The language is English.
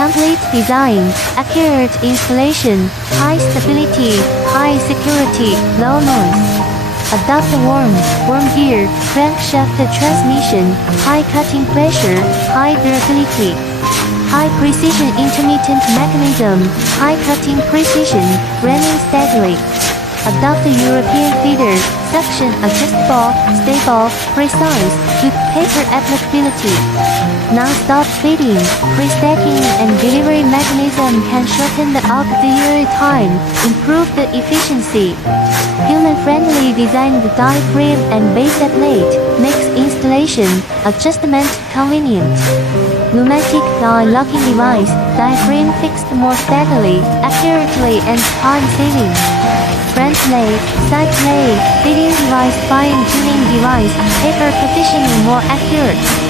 Complete design, accurate installation, high stability, high security, low noise. Adopt worm gear, crankshaft transmission, high cutting pressure, high durability. High precision intermittent mechanism, high cutting precision, running steadily. Adopt the European feeder, suction adjustable, stable, precise, with paper applicability. Non-stop feeding, pre-stacking and delivery mechanism can shorten the auxiliary time, improve the efficiency. Human-friendly design, the diaphragm and baseplate makes installation, adjustment convenient. Pneumatic die locking device, diaphragm fixed more steadily, accurately and time-saving. Front lay, side lay, fitting device, fine-tuning device, paper positioning more accurate.